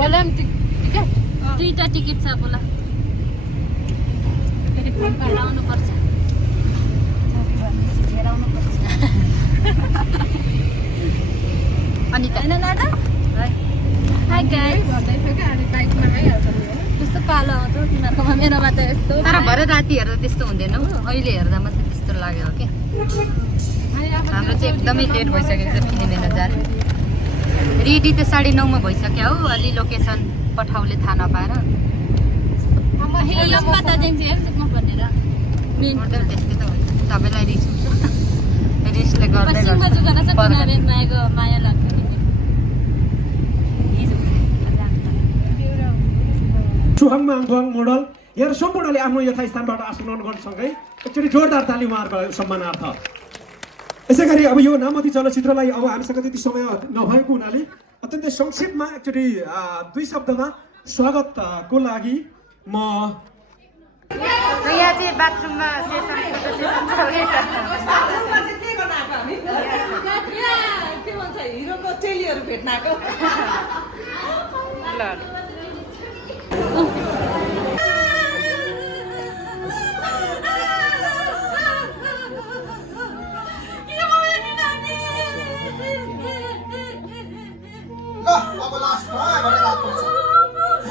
बोला नि टिकट दुईटा टिकट छ बोला टेलिफोन कार्ड आउनु पर्छ अनि त हैन नाटा हाय गाइस भन्दै थियो के अनि बाइकमा आइहाल्छ नि हो त्यस्तो पालो आउँछ तिमीहरुकोमा मेरोमा त यस्तो तर भरे राति हेर्दा त्यस्तो हुँदैन हौ अहिले हेर्दा मात्रै त्यस्तो लाग्यो के हाम्रो चाहिँ एकदमै लेट भइसकेको छ फिल्म हेर्न जाने रेडी त 9:30 मा भइसक्यो हौ अलि लोकेसन पठाउले थाहा नपाएर कता जान्छ हेर्छमा भनेर मेन होटल त्यस्तै त हुन्छ सबैलाई रिस हुन्छ रिसले गर्दै पश्चिममा जुगाएर छ किनभने मायाको माया लाग्छ चुहाङमाङ दोङ मोडल यहाँ सम्पूर्णले आफ्नो यथास्थानबाट आसन ग्रहण गर्नसँगै एकचोटि जोरदार ताली उहाँहरूको सम्मानार्थ यसै गरी अब यो नामती चलचित्रलाई अब हामीसँग त्यति समय नभएको हुनाले अत्यन्तै संक्षेपमा एकचोटि 2 शब्दमा स्वागतको लागि म यहाँ चाहिँ बाथरुममा सेसन फोटो सेसन चल्दैछ के भन्छ हिरोको चेलीहरू भेट्न आएको ल अब लास्टमा भने लाग्छ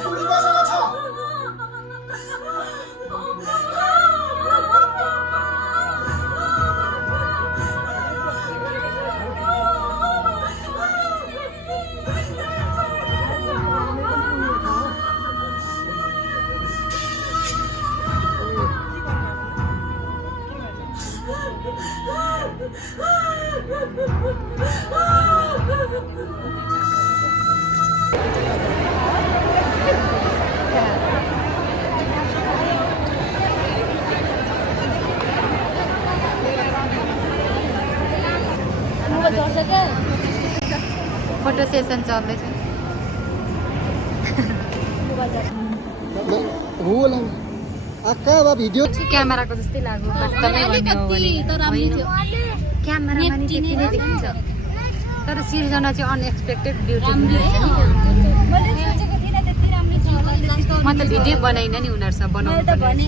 बुढी बसेको छ फोटो सेसन चल्दैछ होला आका भिडियो क्यामेराको जस्तै लाग्यो वास्तवमै भन्ने हो भने क्यामेरामा नि त्यति नै देखिन्छ तर सिर्जना चाहिँ अनएक्सपेक्टेड ब्युटिफुल म त भिडियो बनाइन नि उनीहरुसँग बनाउनु पर्ने